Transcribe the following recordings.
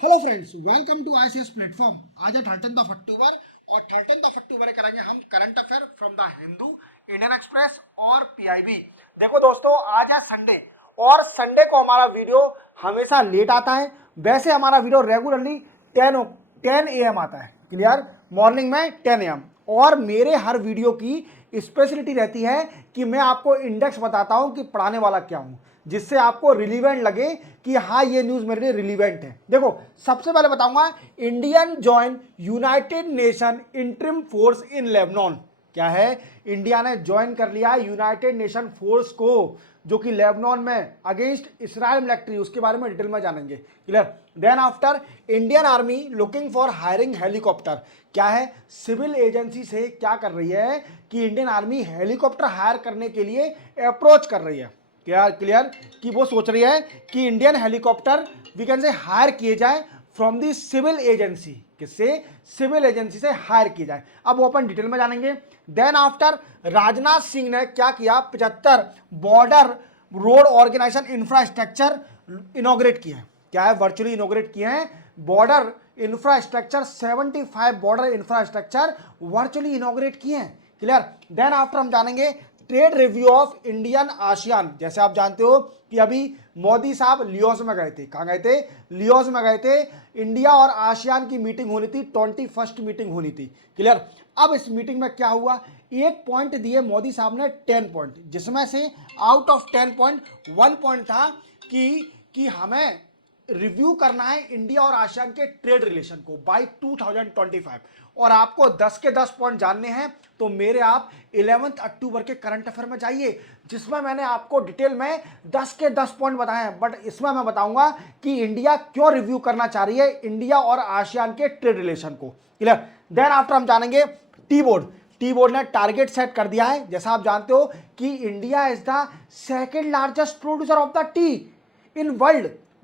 Hello friends, welcome to ICS platform. आज है 13 अक्टूबर और 13 अक्टूबर करेंगे हम current affair from the Hindu, Indian Express और पीआईबी। देखो दोस्तों, आज है संडे और संडे को हमारा वीडियो हमेशा लेट आता है। वैसे हमारा वीडियो रेगुलरली 10 AM आता है, क्लियर, मॉर्निंग में 10 AM। और मेरे हर वीडियो की स्पेशलिटी रहती है कि मैं आपको इंडेक्स बताता हूं कि पढ़ाने वाला क्या हूं, जिससे आपको रिलीवेंट लगे कि हाँ ये न्यूज मेरे लिए रिलीवेंट है। देखो, सबसे पहले बताऊंगा, Indian join United nation interim force in Lebanon. क्या है? इंडिया ने ज्वाइन कर लिया यूनाइटेड नेशन फोर्स को, जो कि लेबनान में अगेंस्ट इसराइल मिलिट्री, उसके बारे में डिटेल में जानेंगे, clear. Then after, Indian army looking for hiring helicopter. क्या है? सिविल एजेंसी से क्या कर रही है कि इंडियन आर्मी हेलीकॉप्टर हायर करने के लिए अप्रोच कर रही है। क्लियर कि वो सोच रही है कि Indian helicopter we can say hire किए जाए फ्रॉम दी सिविल एजेंसी। किससे? सिविल एजेंसी से हायर किए जाए। अब वो अपन डिटेल में जानेंगे। देन आफ्टर, राजनाथ सिंह ने क्या किया? 75 border road organization infrastructure inaugurate किए हैं। क्या है? वर्चुअली इनॉग्रेट किए हैं border infrastructure. 75 border infrastructure virtually inaugurate किए हैं, क्लियर। देन आफ्टर हम जानेंगे trade review of Indian ASEAN. जैसे आप जानते हो कि अभी मोदी साहब लियोस में गए थे। कहां गए थे? लियोस में गए थे। इंडिया और आसियान की मीटिंग होनी थी, 21st मीटिंग होनी थी, क्लियर। अब इस मीटिंग में क्या हुआ? एक पॉइंट दिए मोदी साहब ने, 10 पॉइंट, जिसमें से आउट ऑफ 10 पॉइंट 1 पॉइंट था कि हमें रिव्यू करना है इंडिया और आसियान के ट्रेड रिलेशन को बाय 2025। और आपको 10 के 10 पॉइंट जानने हैं तो मेरे आप 11 अक्टूबर के करंट अफेयर में जाइए, जिसमें मैंने आपको डिटेल में 10 के 10 पॉइंट बताए हैं। बट इसमें मैं बताऊंगा कि इंडिया क्यों रिव्यू करना चाह रही है इंडिया और आसियान के ट्रेड रिलेशन को, क्लियर। देन आफ्टर हम जानेंगे टी बोर्ड। टी बोर्ड ने टारगेट सेट कर दिया है। जैसा आप जानते हो कि India is the second largest producer of the T in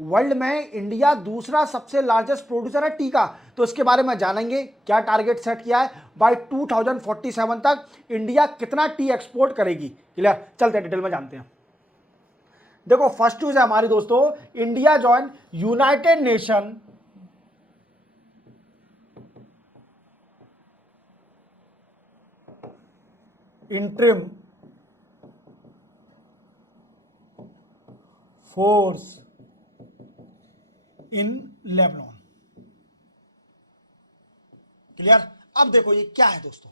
world में इंडिया दूसरा सबसे लार्जेस्ट प्रोड्यूसर है टी का। तो इसके बारे में जानेंगे, क्या टारगेट सेट किया है, बाय 2047 तक इंडिया कितना टी एक्सपोर्ट करेगी, क्लियर। चलते हैं डिटेल में जानते हैं। देखो, फर्स्ट न्यूज है हमारी दोस्तों, India join United nation interim force in Lebanon, clear. अब देखो ये क्या है दोस्तों।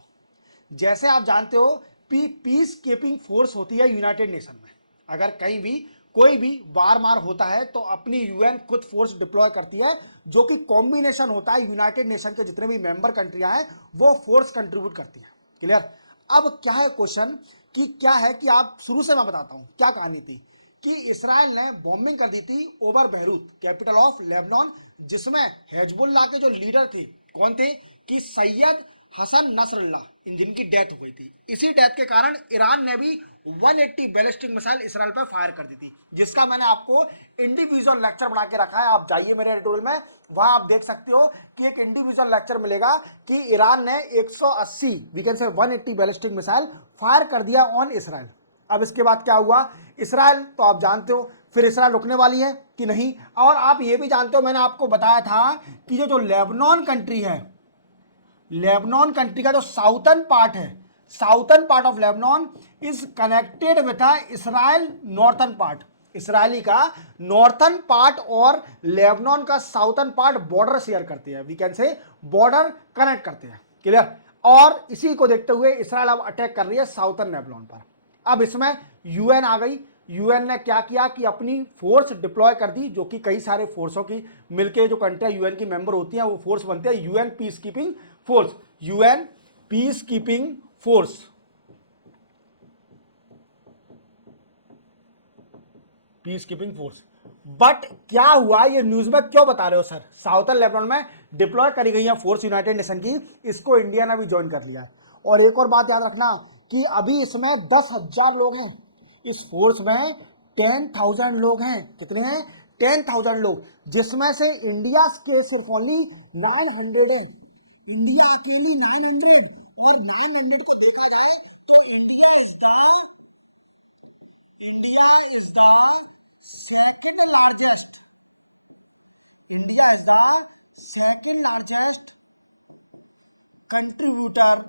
जैसे आप जानते हो पीस कीपिंग फोर्स होती है यूनाइटेड नेशन में। अगर कहीं भी कोई भी वार मार होता है तो अपनी यूएन खुद फोर्स डिप्लॉय करती है, जो कि कॉम्बिनेशन होता है यूनाइटेड नेशन के जितने भी मेंबर कंट्रियां हैं वो फोर्स कंट्रीब्यूट करती हैं, क्लियर। अब क्या है क्वेश्चन कि क्या है कि आप शुरू से मैं बताता हूं क्या कहानी थी कि इसराइल ने बॉम्बिंग कर दी थी over Beirut, capital of Lebanon, जिसमें हिजबुल्लाह के जो लीडर थे, कौन थे? कि सैयद हसन नसरल्लाह, जिनकी डेथ हो गई थी। इसी डेथ के कारण ईरान ने भी 180 बैलिस्टिक मिसाइल इसराइल पर फायर कर दी थी, जिसका मैंने आपको इंडिविजुअल लेक्चर बना के रखा है। आप जाइए मेरे एडिटोरियल में, वहां आप देख सकते हो कि एक इंडिविजुअल लेक्चर मिलेगा कि ईरान ने 180 वी कैन से 180 बैलिस्टिक मिसाइल फायर कर दिया ऑन इसराइल। अब इसके बाद क्या हुआ? इसराइल तो आप जानते हो, फिर इसराइल रुकने वाली है कि नहीं। और आप ये भी जानते हो, मैंने आपको बताया था कि जो लेबनान कंट्री है, लेबनान कंट्री का जो साउथर्न पार्ट है, southern part of Lebanon is connected with Israel northern part. Israeli का नॉर्थर्न पार्ट और लेबनान का साउथर्न पार्ट बॉर्डर शेयर करते हैं, we can say border connect करते हैं, क्लियर। और इसी को देखते हुए इसराइल अब अटैक कर रही है साउथर्न लेबनान पर। अब इसमें यूएन आ गई। यूएन ने क्या किया कि अपनी फोर्स डिप्लॉय कर दी, जो कि कई सारे फोर्सों की मिलके जो कंट्रियां यूएन की मेंबर होती हैं वो फोर्स बनते हैं UN peace keeping force. UN peace keeping force, peace keeping force. But क्या हुआ, ये न्यूज में क्यों बता रहे हो सर? साउथर्न लेबनान में डिप्लॉय करी गई है फोर्स यूनाइटेड नेशन की, इसको इंडिया ने भी ज्वाइन कर लिया है। और एक और बात याद रखना कि अभी इसमें 10,000 लोग हैं, इस फोर्स में 10,000 लोग हैं। कितने हैं? 10,000 लोग, जिसमें से इंडिया के सिर्फ ओनली 900 हैं। इंडिया अकेली 900, और 900 को देखा जाए तो India is the second largest India is the second largest contributor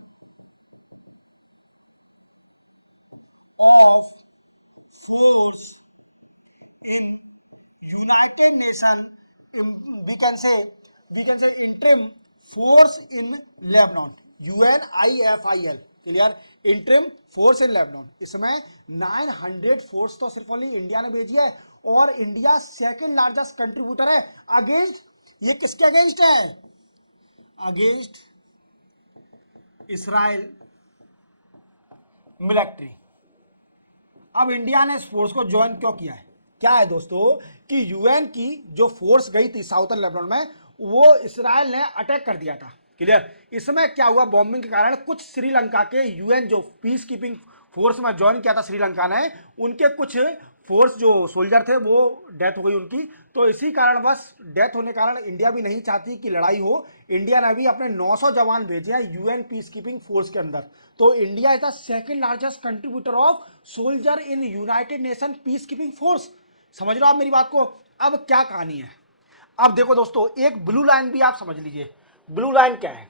of force in United Nation, we can say interim force in Lebanon, UNIFIL, clear, interim force in Lebanon. इसमें 900 force तो सिर्फ only India ने भेजी है और India second largest contributor है। Against, ये किसके अगेंस्ट है? Against Israel military. अब इंडिया ने इस फोर्स को ज्वाइन क्यों किया है? क्या है दोस्तों कि यूएन की जो फोर्स गई थी साउथर्न लेबनान में, वो इसराइल ने अटैक कर दिया था, क्लियर। इसमें क्या हुआ, बॉम्बिंग के कारण कुछ श्रीलंका के यूएन जो पीस कीपिंग फोर्स में ज्वाइन किया था श्रीलंका ने, उनके कुछ फोर्स जो सोल्जर थे वो डेथ हो गई उनकी। तो इसी कारण बस डेथ होने के कारण इंडिया भी नहीं चाहती कि लड़ाई हो। इंडिया ने भी अपने 900 जवान भेजे हैं यूएन पीस कीपिंग फोर्स के अंदर। तो India is the second largest contributor of soldier in United nation peace keeping force. समझ रहे हो आप मेरी बात को? अब क्या कहानी है, अब देखो दोस्तों, एक ब्लू लाइन भी आप समझ लीजिए। ब्लू लाइन क्या है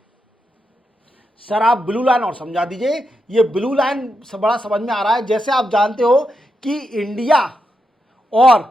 सर? आप ब्लू लाइन और समझा दीजिए। ये ब्लू लाइन बड़ा समझ में आ रहा है। जैसे आप जानते हो कि इंडिया और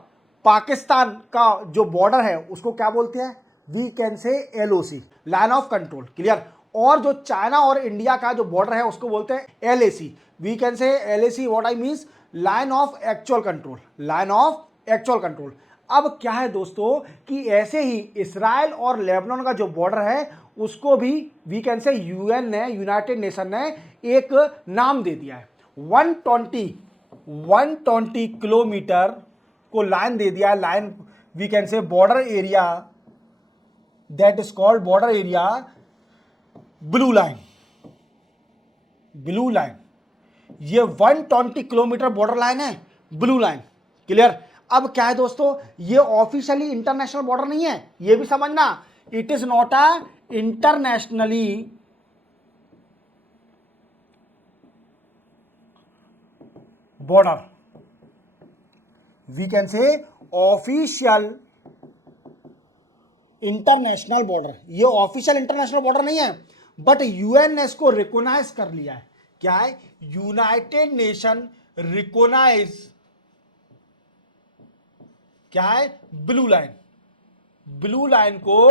पाकिस्तान का जो बॉर्डर है उसको क्या बोलते हैं? We can say LOC, line of control, clear. और जो चाइना और इंडिया का जो बॉर्डर है उसको बोलते हैं LAC, we can say LAC, what I means line of actual control, line of actual control. अब क्या है दोस्तों कि ऐसे ही इसराइल और लेबनान का जो बॉर्डर है उसको भी वी कैन से यूएन ने, यूनाइटेड नेशन ने एक नाम दे दिया है। 120 किलोमीटर को लाइन दे दिया है, line we can say border area, that is called border area blue line. Blue line, ये 120 किलोमीटर बॉर्डर लाइन है, ब्लू लाइन, क्लियर। अब क्या है दोस्तों, ये ऑफिशियली इंटरनेशनल बॉर्डर नहीं है, ये भी समझना। It is not a internationally border, we can say official international border. ये ऑफिशियल इंटरनेशनल बॉर्डर नहीं है, बट यूएन ने इसको रिकॉग्नाइज कर लिया है। क्या है? यूनाइटेड नेशन रिकॉग्नाइज, क्या है? Blue line. ब्लू लाइन को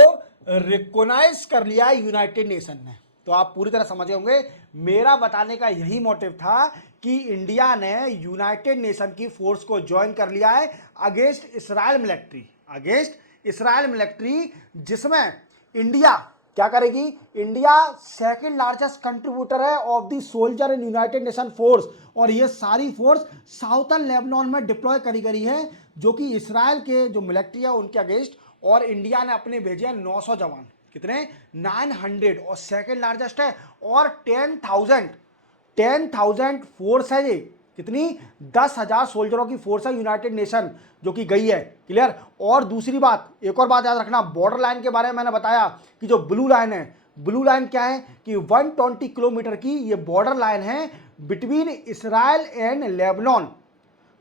रिकॉग्नाइज कर लिया यूनाइटेड नेशन ने। तो आप पूरी तरह समझ गए होंगे, मेरा बताने का यही मोटिव था कि इंडिया ने यूनाइटेड नेशन की फोर्स को ज्वाइन कर लिया है against Israel military, against Israel military, जिसमें इंडिया क्या करेगी? इंडिया सेकेंड लार्जेस्ट कंट्रीब्यूटर है of the soldier in United nation force, और ये सारी फोर्स साउथर्न लेबनान में डिप्लॉय करी गई है, जो कि इसराइल के जो मिलिट्री है उनके अगेंस्ट। और इंडिया ने अपने भेजे हैं 900 जवान, कितने? 900, और सेकेंड लार्जेस्ट है। और 10,000 फोर्स है ये, कितनी? 10,000 सोल्जरों की फोर्स है यूनाइटेड नेशन जो कि गई है, क्लियर। और दूसरी बात, एक और बात याद रखना, बॉर्डर लाइन के बारे में मैंने बताया कि जो ब्लू लाइन है, ब्लू लाइन क्या है कि 120 किलोमीटर की ये बॉर्डर लाइन है बिटवीन इसराइल एंड लेबनान,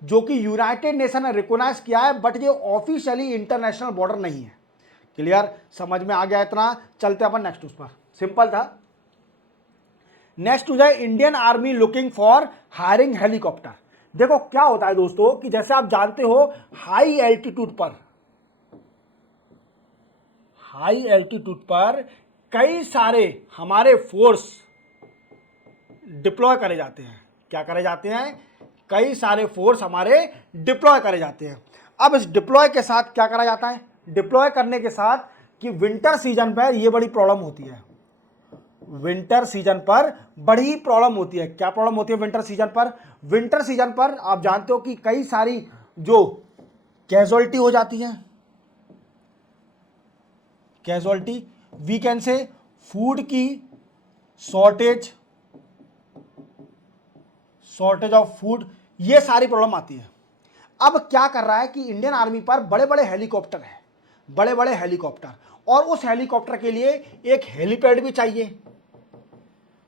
जो कि यूनाइटेड नेशन ने रिकॉग्नाइज किया है, बट ये ऑफिशियली इंटरनेशनल बॉर्डर नहीं है, क्लियर। समझ में आ गया इतना? चलते अपन नेक्स्ट उस पर, सिंपल था। नेक्स्ट हो जाए Indian army looking for hiring helicopter. देखो क्या होता है दोस्तों कि जैसे आप जानते हो हाई एल्टीट्यूड पर कई सारे हमारे फोर्स डिप्लॉय करे जाते हैं। क्या करे जाते हैं? कई सारे फोर्स हमारे डिप्लॉय करे जाते हैं। अब इस डिप्लॉय के साथ क्या करा जाता है? डिप्लॉय करने के साथ कि विंटर सीजन पर यह बड़ी प्रॉब्लम होती है, विंटर सीजन पर बड़ी प्रॉब्लम होती है। क्या प्रॉब्लम होती है विंटर सीजन पर? विंटर सीजन पर आप जानते हो कि कई सारी जो कैजुअलिटी हो जाती है, casualty, we can say food की शॉर्टेज ऑफ फूड, ये सारी प्रॉब्लम आती है। अब क्या कर रहा है कि इंडियन आर्मी पर बड़े बड़े हेलीकॉप्टर हैं, बड़े बड़े हेलीकॉप्टर, और उस हेलीकॉप्टर के लिए एक हेलीपैड भी चाहिए,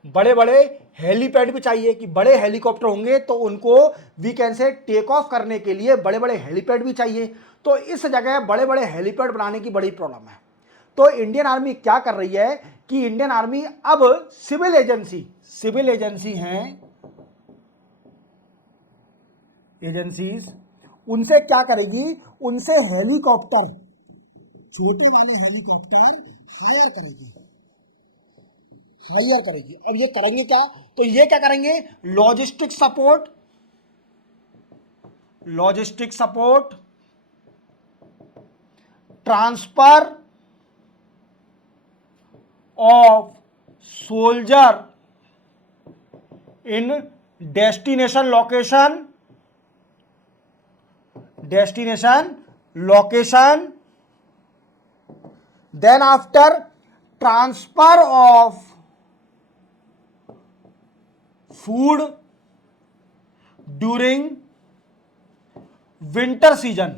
बड़े बड़े हेलीपैड भी चाहिए कि बड़े हेलीकॉप्टर होंगे तो उनको we can say take off करने के लिए बड़े बड़े हेलीपैड भी चाहिए। तो इस जगह बड़े बड़े हेलीपैड बनाने की बड़ी प्रॉब्लम है। तो इंडियन आर्मी क्या कर रही है कि इंडियन आर्मी अब सिविल एजेंसी हैं, एजेंसीज, उनसे क्या करेगी, उनसे हेलीकॉप्टर, छोटे वाले हेलीकॉप्टर हायर करेगी। अब ये करेंगे क्या, तो ये क्या करेंगे, logistic support, transfer of soldier in destination location, then after transfer of food during winter season।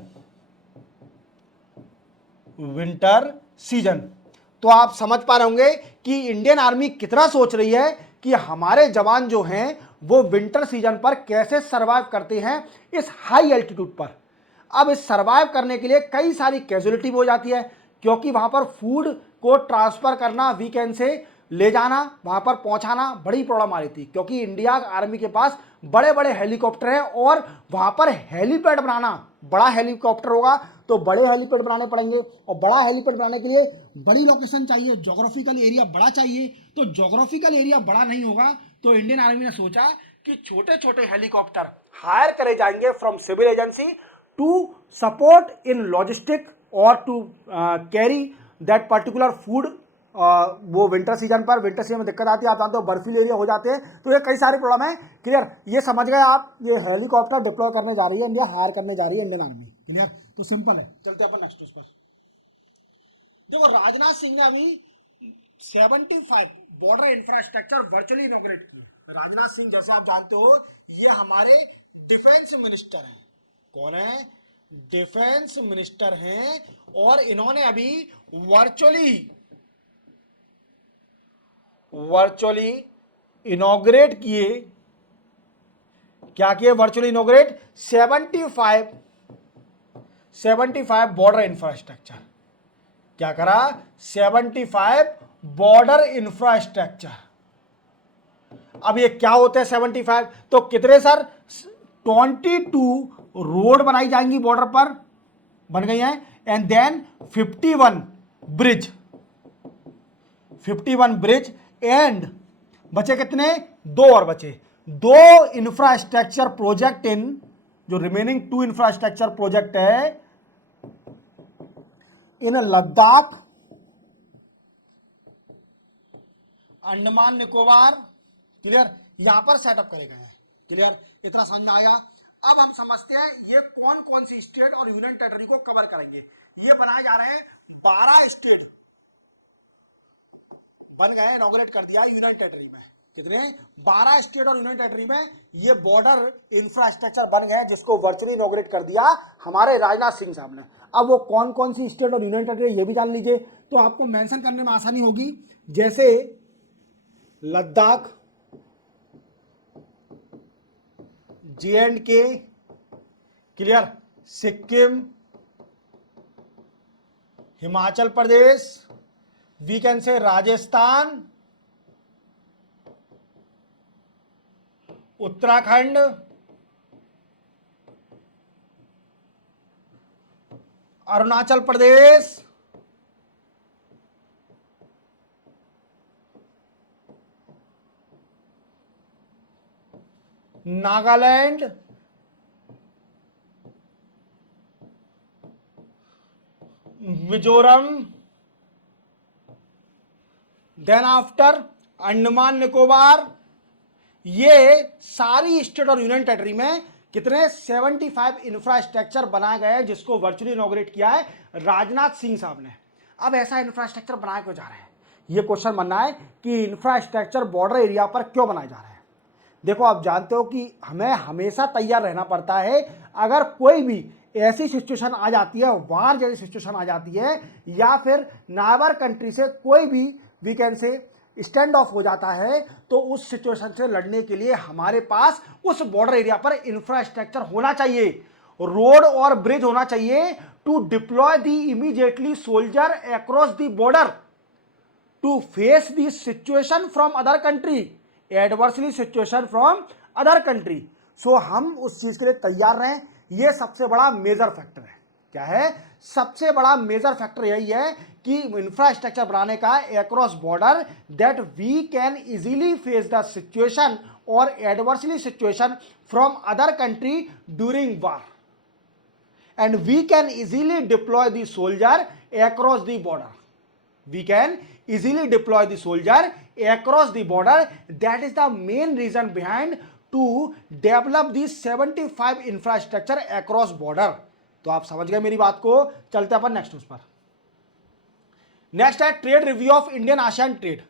तो आप समझ पा रहे होंगे कि इंडियन आर्मी कितना सोच रही है कि हमारे जवान जो हैं वो विंटर सीजन पर कैसे सरवाइव करते हैं इस हाई एल्टीट्यूड पर। अब इस सरवाइव करने के लिए कई सारी कैजुअलिटी हो जाती है, क्योंकि वहां पर फूड को ट्रांसफर करना, वीकेंड से ले जाना, वहां पर पहुंचाना बड़ी प्रॉब्लम आ रही थी, क्योंकि इंडिया आर्मी के पास बड़े बड़े हेलीकॉप्टर हैं और वहां पर हेलीपैड बनाना, बड़ा हेलीकॉप्टर होगा तो बड़े हेलीपैड बनाने पड़ेंगे, और बड़ा हेलीपैड बनाने के लिए बड़ी लोकेशन चाहिए, ज्योग्राफिकल एरिया बड़ा चाहिए। तो ज्योग्राफिकल एरिया बड़ा नहीं होगा, तो इंडियन आर्मी ने सोचा कि छोटे छोटे हेलीकॉप्टर हायर करे जाएंगे from civil agency to support in logistic और to carry that particular food. वो विंटर सीजन में दिक्कत आती है, आप जानते हो बर्फीले एरिया हो जाते हैं, तो ये कई सारी प्रॉब्लम है। क्लियर, ये समझ गए आप, ये हेलीकॉप्टर डिप्लॉय करने जा रही है इंडिया, हायर करने जा रही है इंडियन आर्मी। क्लियर, तो सिंपल है। चलते हैं अपन नेक्स्ट न्यूज पर। देखो, राजनाथ सिंह ने अभी 75 बॉर्डर इंफ्रास्ट्रक्चर वर्चुअली इनॉग्रेट किए। राजनाथ सिंह, जैसे आप जानते हो, ये हमारे डिफेंस मिनिस्टर हैं। कौन है? डिफेंस मिनिस्टर हैं, और इन्होंने अभी वर्चुअली इनॉग्रेट किए। क्या किए? Virtually inaugurate 75 border infrastructure. क्या करा? 75 बॉर्डर इंफ्रास्ट्रक्चर। अब ये क्या होते हैं 75? तो कितने सर? 22 रोड बनाई जाएंगी बॉर्डर पर, बन गई हैं, एंड देन 51 ब्रिज एंड बचे कितने? 2 और बचे। 2 इंफ्रास्ट्रक्चर प्रोजेक्ट इन, जो रिमेनिंग 2 इंफ्रास्ट्रक्चर प्रोजेक्ट है इन लद्दाख, अंडमान निकोबार। क्लियर, यहां पर सेटअप करे गए हैं। क्लियर, इतना समझ में आया। अब हम समझते हैं ये कौन कौन सी स्टेट और यूनियन टेरिटरी को कवर करेंगे। ये बनाए जा रहे हैं 12 स्टेट बन गए, इनॉग्रेट कर दिया यूनियन टेरिटरी में। कितने? 12 स्टेट और यूनियन टेरिटरी में ये बॉर्डर इंफ्रास्ट्रक्चर बन गए, जिसको वर्चुअली इनॉग्रेट कर दिया हमारे राजनाथ सिंह साहब ने। अब वो कौन कौन सी स्टेट और यूनियन टेरिटरी ये भी जान लीजिए, तो आपको मेंशन करने में आसानी होगी। जैसे Ladakh, J&K, clear, Sikkim, Himachal Pradesh, we can say Rajasthan, Uttarakhand, Arunachal Pradesh, Nagaland, Mizoram, then after Andaman Nicobar. ये सारी स्टेट और यूनियन टेरिटरी में कितने? 75 इंफ्रास्ट्रक्चर बनाए गए हैं, जिसको वर्चुअली इनॉग्रेट किया है राजनाथ सिंह साहब ने। अब ऐसा इंफ्रास्ट्रक्चर बनाए क्यों जा रहे हैं? ये क्वेश्चन बनना है कि इंफ्रास्ट्रक्चर बॉर्डर एरिया पर क्यों बनाए जा रहे हैं। देखो, आप जानते हो कि हमें हमेशा तैयार रहना पड़ता है। अगर कोई भी ऐसी सिचुएशन आ जाती है, वार जैसी सिचुएशन आ जाती है, या फिर नाइबर कंट्री से कोई भी we can say stand off हो जाता है, तो उस सिचुएशन से लड़ने के लिए हमारे पास उस बॉर्डर एरिया पर इंफ्रास्ट्रक्चर होना चाहिए, रोड और ब्रिज होना चाहिए to deploy the immediately soldier across the border to face the situation from other country, adversely situation from other country. So हम उस चीज के लिए तैयार रहें, यह सबसे बड़ा मेजर फैक्टर है। क्या है? सबसे बड़ा मेजर फैक्टर यही है कि इंफ्रास्ट्रक्चर बनाने का across border, that we can easily face the situation और adversely situation from other country during war, and we can easily deploy the soldier across the border. We can easily deploy the soldier across the border. That is the main reason behind to develop the 75 infrastructure across border. तो आप समझ गए मेरी बात को। चलते अपन next news पर। Next है trade review of Indian ASEAN trade.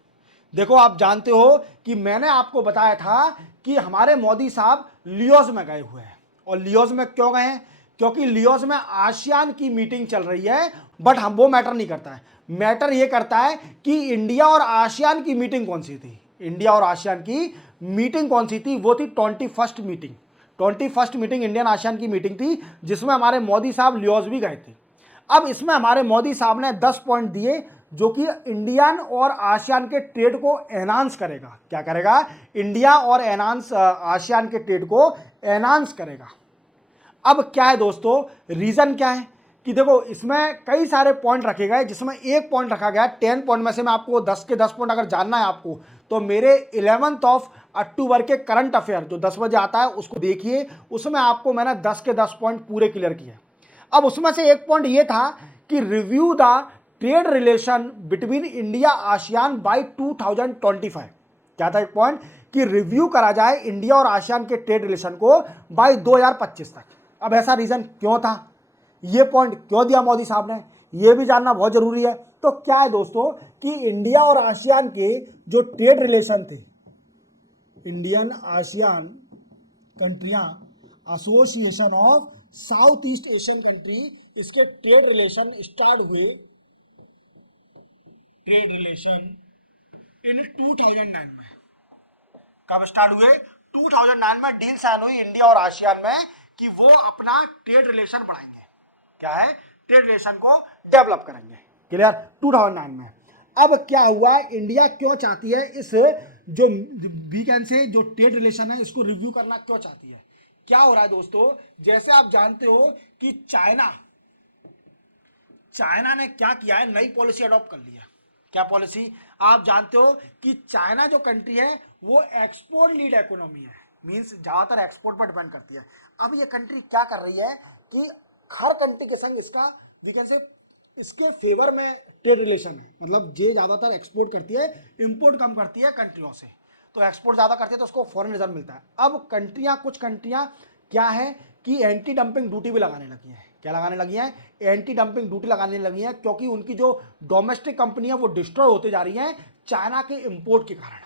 देखो आप जानते हो कि मैंने आपको बताया था कि हमारे मोदी साहब लियोज में गए हुए हैं। और लियोज में क्यों गए हैं? क्योंकि लियोज में आसियान की मीटिंग चल रही है। बट हम वो मैटर नहीं करता है, मैटर ये करता है कि इंडिया और आसियान की मीटिंग कौन सी थी। इंडिया और आसियान की मीटिंग कौन सी थी? वो थी 21st meeting. 21st meeting Indian ASEAN की मीटिंग थी, जिसमें हमारे मोदी साहब लियोज भी गए थे। अब इसमें हमारे मोदी साहब ने 10 पॉइंट दिए जो कि इंडियन और आसियान के ट्रेड को एनहांस करेगा। क्या करेगा? इंडिया और आसियान के ट्रेड को एनहांस करेगा। अब क्या है दोस्तों, रीजन क्या है कि देखो इसमें कई सारे पॉइंट रखे गए, जिसमें एक पॉइंट रखा गया 10 पॉइंट में से मैं आपको 10 के 10 पॉइंट अगर जानना है आपको, तो मेरे 11 अक्टूबर के करंट अफेयर जो 10 बजे आता है उसको देखिए, उसमें आपको मैंने 10 के 10 पॉइंट पूरे क्लियर किए। अब उसमें से एक पॉइंट ये था कि review the trade relation between India ASEAN by 2025। क्या था एक पॉइंट कि रिव्यू करा जाए इंडिया और आसियान के ट्रेड रिलेशन को बाय 2025 तक। अब ऐसा रीजन क्यों था, ये पॉइंट क्यों दिया मोदी साहब ने, ये भी जानना बहुत जरूरी है। तो क्या है दोस्तों कि इंडिया और आसियान के जो ट्रेड रिलेशन थे, इंडियन आसियान कंट्रियां association of South East Asian country, इसके ट्रेड रिलेशन स्टार्ट हुए, ट्रेड रिलेशन इन 2009 में। कब स्टार्ट हुए? 2009 में डील साइन हुई इंडिया और आसियान में कि वो अपना ट्रेड रिलेशन बढ़ाएंगे। क्या है? ट्रेड रिलेशन को डेवलप करेंगे। क्लियर? 2009 में। अब क्या हुआ, इंडिया क्यों चाहती है इस जो वीकेंड से जो ट्रेड रिलेशन है इसको रिव्यू करना क्यों चाहती है? क्या हो रहा है दोस्तों, जैसे आप जानते हो कि चाइना ने क्या किया है, नई पॉलिसी अडॉप्ट कर ली है। क्या पॉलिसी? आप जानते हो कि चाइना जो कंट्री है वो एक्सपोर्ट लीड इकोनॉमी है, मींस ज़्यादातर एक्सपोर्ट पर डिपेंड करती है। अब ये कंट्री क्या कर रही है कि हर कंट्री के संग इसका वीकेंड से इसके फेवर में ट्रेड रिलेशन है, मतलब जे ज़्यादातर एक्सपोर्ट करती है, इंपोर्ट कम करती है कंट्रियों से, तो एक्सपोर्ट ज़्यादा करती है तो उसको फॉरेन रिजर्व मिलता है। अब कुछ कंट्रियाँ क्या है कि एंटी डंपिंग ड्यूटी भी लगाने लगी हैं। क्या लगाने लगी हैं? एंटी डंपिंग ड्यूटी लगाने लगी हैं, क्योंकि उनकी जो डोमेस्टिक कंपनी है वो डिस्ट्रॉय होते जा रही हैं चाइना के इंपोर्ट के कारण।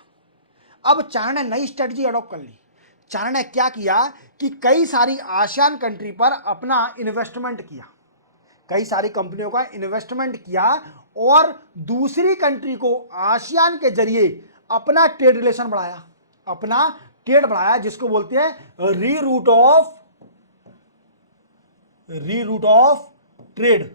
अब चाइना ने नई स्ट्रेटजी अडॉप्ट कर ली। चाइना ने क्या किया कि कई सारी आसियान कंट्री पर अपना इन्वेस्टमेंट किया, कई सारी कंपनियों का इन्वेस्टमेंट किया और दूसरी कंट्री को आसियान के जरिए अपना ट्रेड रिलेशन बढ़ाया, अपना ट्रेड बढ़ाया, जिसको बोलते हैं रीरूट ऑफ ट्रेड।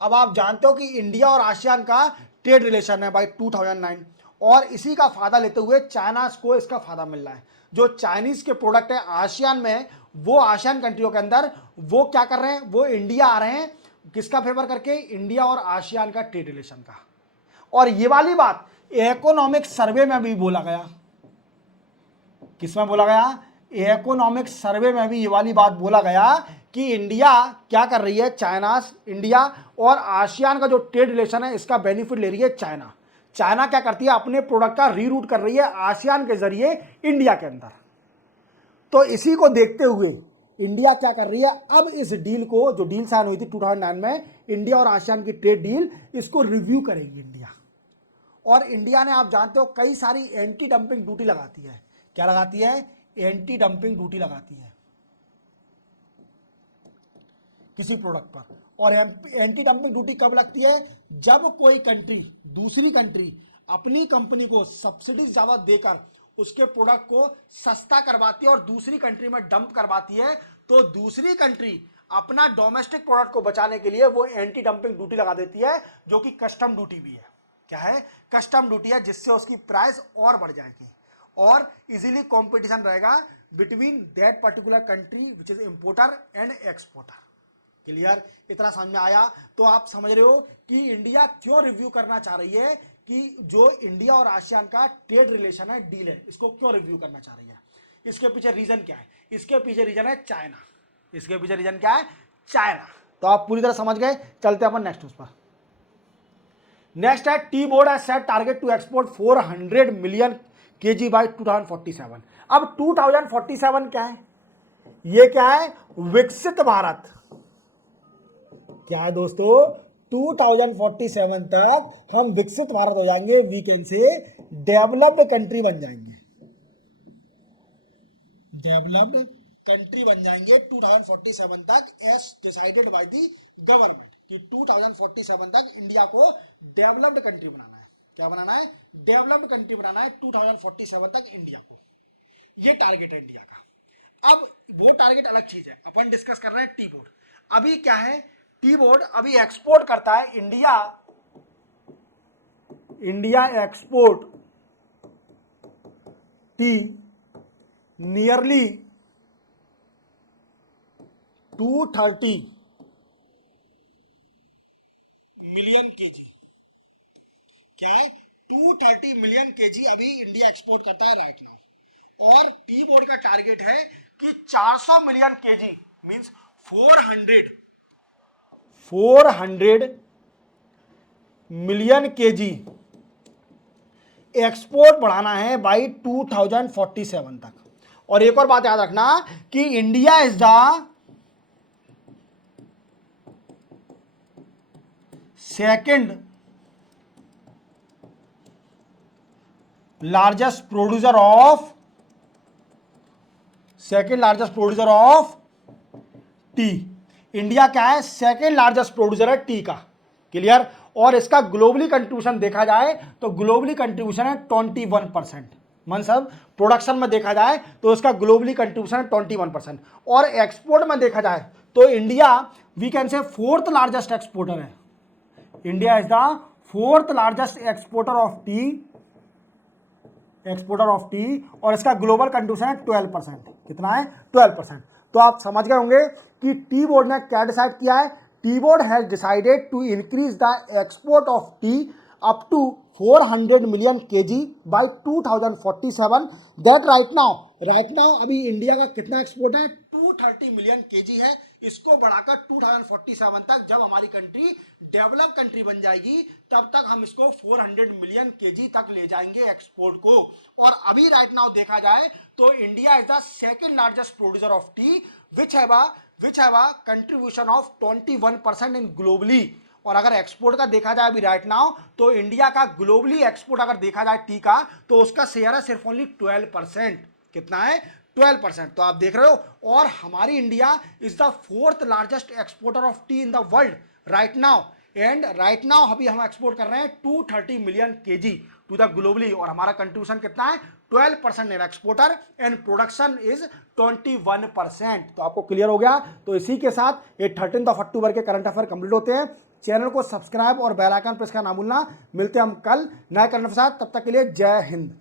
अब आप जानते हो कि इंडिया और आसियान का ट्रेड रिलेशन है बाय 2009, और इसी का फायदा लेते हुए चाइना को इसका फायदा मिल रहा है। जो चाइनीज के प्रोडक्ट है आसियान में, वो आसियान कंट्रियों के अंदर वो क्या कर रहे हैं, वो इंडिया आ रहे हैं, किसका फेवर करके? इंडिया और आसियान का ट्रेड रिलेशन का। और ये वाली बात इकोनॉमिक सर्वे में भी बोला गया। किसमें बोला गया? इकोनॉमिक सर्वे में भी ये वाली बात बोला गया कि इंडिया क्या कर रही है, इंडिया और आसियान का जो ट्रेड रिलेशन है इसका बेनिफिट ले रही है चाइना। चाइना क्या करती है, अपने प्रोडक्ट का रीरूट कर रही है आसियान के जरिए इंडिया के अंदर। तो इसी को देखते हुए इंडिया क्या कर रही है, अब इस डील को, जो डील साइन हुई थी 2009 में इंडिया और आसियान की ट्रेड डील, इसको रिव्यू करेगी इंडिया। और इंडिया ने आप जानते हो कई सारी एंटी डंपिंग ड्यूटी लगाती है। क्या लगाती है? एंटी डंपिंग ड्यूटी लगाती है किसी प्रोडक्ट पर। और एंटी डंपिंग ड्यूटी कब लगती है? जब कोई कंट्री, दूसरी कंट्री अपनी कंपनी को सब्सिडीज ज्यादा देकर उसके प्रोडक्ट को सस्ता करवाती है और दूसरी कंट्री में डंप करवाती है, तो दूसरी कंट्री अपना डोमेस्टिक प्रोडक्ट को बचाने के लिए वो एंटी डंपिंग ड्यूटी लगा देती है, जो कि कस्टम ड्यूटी भी है। क्या है? कस्टम ड्यूटी है, जिससे उसकी प्राइस और बढ़ जाएगी और इजीली कंपटीशन रहेगा between that particular country which is importer and exporter. Clear? इतना समझ में आया? तो आप समझ रहे हो कि इंडिया क्यों रिव्यू करना चाह रही है, कि जो इंडिया और आसियान का ट्रेड रिलेशन है, डील है, इसको क्यों रिव्यू करना चाह रही है। इसके पीछे रीजन क्या है? इसके पीछे रीजन है चाइना। इसके पीछे रीजन क्या है? चाइना। तो आप पूरी तरह समझ गए। चलते हैं अपन नेक्स्ट न्यूज पर। नेक्स्ट है tea board has set target to export 400 million KG by 2047। अब 2047 क्या है? ये क्या है? विकसित भारत। क्या है दोस्तों? 2047 तक हम विकसित भारत हो जाएंगे, we can say developed country बन जाएंगे। डेवलप्ड कंट्री बन जाएंगे 2047 तक, as decided by the government, कि 2047 तक इंडिया को डेवलप्ड कंट्री बनाना है। क्या बनाना है? डेवलप्ड कंट्री बनाना है 2047 तक इंडिया को। ये टारगेट है इंडिया का। अब वो टारगेट अलग चीज है, अपन डिस्कस कर रहे हैं टी बोर्ड। अभी क्या है? टी बोर्ड अभी एक्सपोर्ट करता है, India export T nearly 230 million KG. क्या है? 230 मिलियन केजी अभी इंडिया एक्सपोर्ट करता है राइट नाउ। और टी बोर्ड का टारगेट है कि 400 million KG means 400 million KG export बढ़ाना है बाई 2047 तक। और एक और बात याद रखना कि India is the second largest producer of T. India क्या है? सेकंड लार्जेस्ट प्रोड्यूसर है टी का। क्लियर? और इसका ग्लोबली कंट्रीब्यूशन देखा जाए तो ग्लोबली कंट्रीब्यूशन है 21%। मन सब प्रोडक्शन में देखा जाए तो इसका ग्लोबली कंट्रीब्यूशन है 21%। और एक्सपोर्ट में देखा जाए तो India we can say fourth largest exporter है। India is the fourth largest exporter of tea और इसका ग्लोबल कंट्रीब्यूशन है 12%। कितना है? 12%। तो आप समझ गए होंगे कि टी बोर्ड ने क्या डिसाइड किया है। Tea board has decided to increase the export of tea up to 400 million KG by 2047। That right now अभी इंडिया का कितना एक्सपोर्ट है? 230 मिलियन केजी है। इसको बढ़ाकर 2047 तक, जब हमारी कंट्री डेवलप कंट्री बन जाएगी, तब तक हम इसको 400 मिलियन केजी तक ले जाएंगे एक्सपोर्ट को। और अभी राइट नाउ देखा जाए तो India is the second largest producer of T which have a contribution of 21% in globally. और अगर एक्सपोर्ट का देखा जाए अभी राइट नाउ तो इंडिया का ग्लोबली एक्सपोर्ट अगर देखा जाए टी का तो उसका शेयर है सिर्फ ओनली 12%। कितना है? 12%। तो आप देख रहे हो। और हमारी India is the fourth largest exporter of tea in the world right now. And right now अभी हम एक्सपोर्ट कर रहे हैं 230 million KG to the globally. और हमारा कंट्रीब्यूशन कितना है? 12% in exporter and production is 21%। तो आपको क्लियर हो गया। तो इसी के साथ ये 13 अक्टूबर के करंट अफेयर कंप्लीट होते हैं। चैनल को सब्सक्राइब और बेल आइकन प्रेस करना ना भूलना। मिलते हैं हम कल नए करंट के साथ। तब तक के लिए जय हिंद।